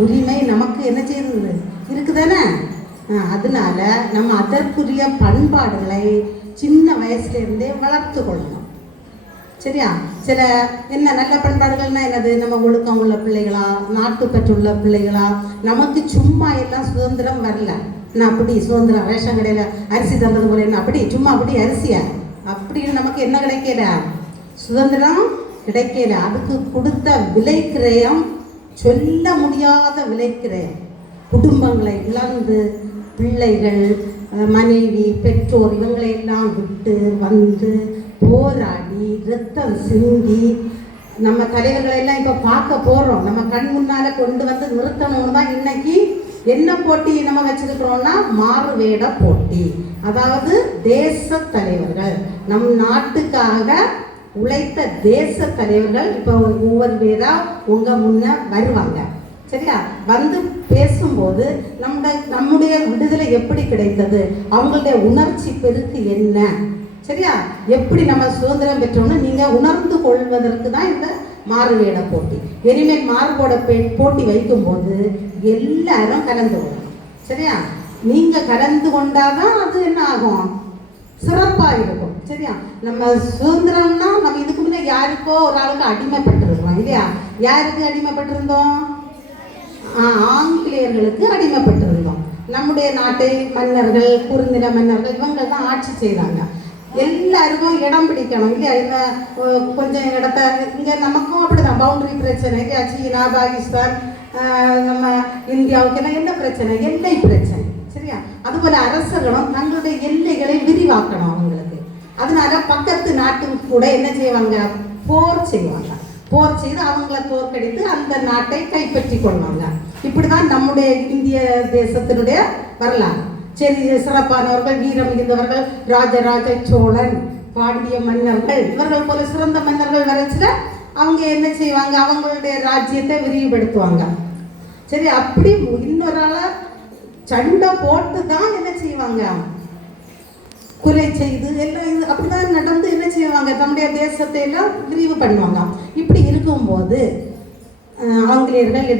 உரிமை நமக்கு என்ன செய்யுது இருக்குதானே. அதனால நம்ம அதற்குரிய பண்பாடுகளை சின்ன வயசுல இருந்தே வளர்த்து கொள்ளணும். சரியா? சில என்ன நல்ல பண்பாடுகள்னா என்னது? நம்ம ஒழுக்கம் உள்ள பிள்ளைகளா, நாட்டுப்பற்றுள்ள பிள்ளைகளா. நமக்கு சும்மா எல்லாம் சுதந்திரம் வரல. நான் அப்படி சுதந்திரம் ரேஷன் கடையில் அரிசி தந்தது போல என்ன அப்படி சும்மா அப்படி அரிசியா அப்படின்னு நமக்கு என்ன கிடைக்கல? சுதந்திரம் கிடைக்கல. அதுக்கு கொடுத்த விலை கிரயம் சொல்ல முடியாத விலை கிரயம். குடும்பங்களை இழந்து பிள்ளைகள், மனைவி, பெற்றோர் இவங்களை எல்லாம் விட்டு வந்து போராடி ரத்தம் சிந்தி நம்ம தலைவர்களை எல்லாம் இப்போ பார்க்க போகிறோம். நம்ம கண் முன்னால் கொண்டு வந்து நிறுத்தணும்னு தான் இன்னைக்கு என்ன போட்டி நம்ம வச்சிருக்கிறோம்னா மாறு வேட போட்டி. அதாவது தேச தலைவர்கள், நம் நாட்டுக்காக உழைத்த தேச தலைவர்கள் இப்போ ஒவ்வொரு பேரா உங்க முன்ன வருவாங்க. சரியா? வந்து பேசும்போது நம்முடைய விடுதலை எப்படி கிடைத்தது, அவங்களுடைய உணர்ச்சி பெருக்கு என்ன, சரியா, எப்படி நம்ம சுதந்திரம் பெற்றோம்னு நீங்க உணர்ந்து கொள்வதற்கு தான் இந்த மாறுவேட போட்டி. இனிமேல் மாறுபோட போட்டி வைக்கும் போது எல்லாரும் கலந்து கொள்ளணும். சரியா? நீங்க கலந்து கொண்டாதான் அது என்ன ஆகும், சிறப்பா இருக்கும். சரியா? நம்ம சுதந்திரம்னா நம்ம இதுக்கு முன்னே யாருக்கோ ஒரு ஆளுக்கு அடிமைப்பட்டிருக்கிறோம் இல்லையா? யாருக்கு அடிமைப்பட்டிருந்தோம்? ஆங்கிலேயர்களுக்கு அடிமைப்பட்டிருந்தோம். நம்முடைய நாட்டை மன்னர்கள், குறுநில மன்னர்கள் இவங்க தான் ஆட்சி செய்தாங்க. எல்லாருக்கும் இடம் பிடிக்கணும் இல்லையா? இந்த கொஞ்சம் இடத்த இங்கே நமக்கும் அப்படிதான் பவுண்டரி பிரச்சனை இல்லையா? சீனா, பாகிஸ்தான், நம்ம இந்தியாவுக்கு என்ன பிரச்சனை? எல்லை பிரச்சனை. சரியா? அதுபோல அரசர்களும் தங்களுடைய எல்லைகளை விரிவாக்கணும் அவங்களுக்கு. அதனால பக்கத்து நாட்டுக்கு கூட என்ன செய்வாங்க? போர் செய்வாங்க. போர் செய்து அவங்கள தோற்கடித்து அந்த நாட்டை கைப்பற்றி கொள்வாங்க. இப்படிதான் நம்முடைய இந்திய தேசத்தினுடைய வரலாறு. சரி, சிறப்பானவர்கள், வீரம் மிகுந்தவர்கள், ராஜராஜ சோழன், பாண்டிய மன்னர்கள், இவர்கள் போல சிறந்த மன்னர்கள் வரைச்சில அவங்க என்ன செய்வாங்க? அவங்களுடைய ராஜ்யத்தை விரிவுபடுத்துவாங்க. சரி, அப்படி இன்னொரு ஆளை சண்டை போட்டு தான் என்ன செய்வாங்க? கொலை செய்து எல்லாம் இது அப்படிதான் நடந்து என்ன செய்வாங்க? தம்முடைய தேசத்தை எல்லாம் விரிவு பண்ணுவாங்க. இப்படி இருக்கும்போது ஆங்கிலேயர்கள்